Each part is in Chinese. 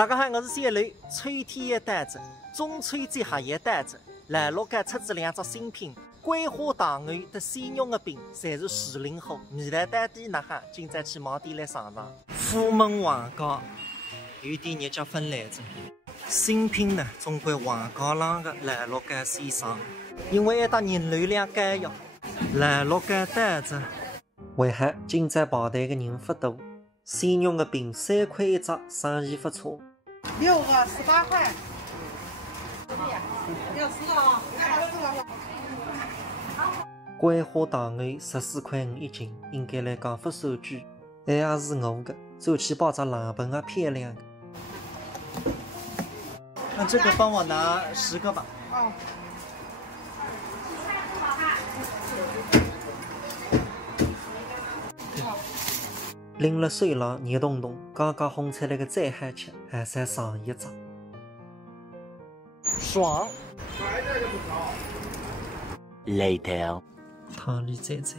大家好，我是小刘。春天一档子，中秋节还一档子。来陆家出资2只新品，桂花糖丸和鲜肉的饼，侪是时令货。味道到底哪哈？今朝去网店来尝尝。虎门黄糕有点热叫分来着。新品呢，总归黄糕浪的来陆家先上，因为一搭人流量减弱。来陆家档子。为何今朝排队的人不多？鲜肉的饼3块1只，生意不错。6个18块，要4个啊，桂花糖丸14块5一斤，应该来讲不算贵，还也是我的，走去包只冷盆啊，漂亮的。那这个帮我拿10个吧。哦。淋了水浪，热彤彤，刚刚烘出来的再好吃，还想上一只。爽。Later。汤里蘸蘸，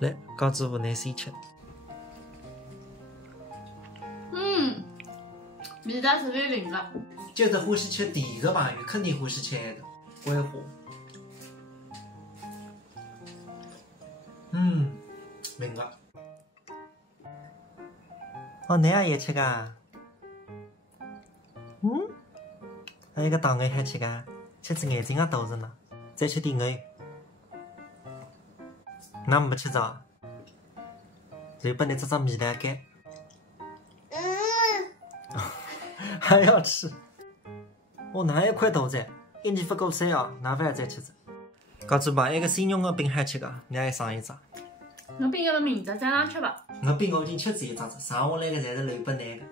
来，刚做无难先吃。味道特别灵了。就是欢喜吃甜的朋友，肯定欢喜吃那个桂花。明白。哦，你也吃噶？还有一个糖丸还吃噶？吃只眼睛也大着呢。再吃点鱼。那没吃着？就把你这张米蛋干。还要吃？哦，那一块大着，一年不够3啊，那不要再吃着。告诉吧，一个鲜肉的饼还吃噶？你还上一只？我饼有了名字，再上去吧。我饼我已经吃这一只，剩下来的侪是留给你的。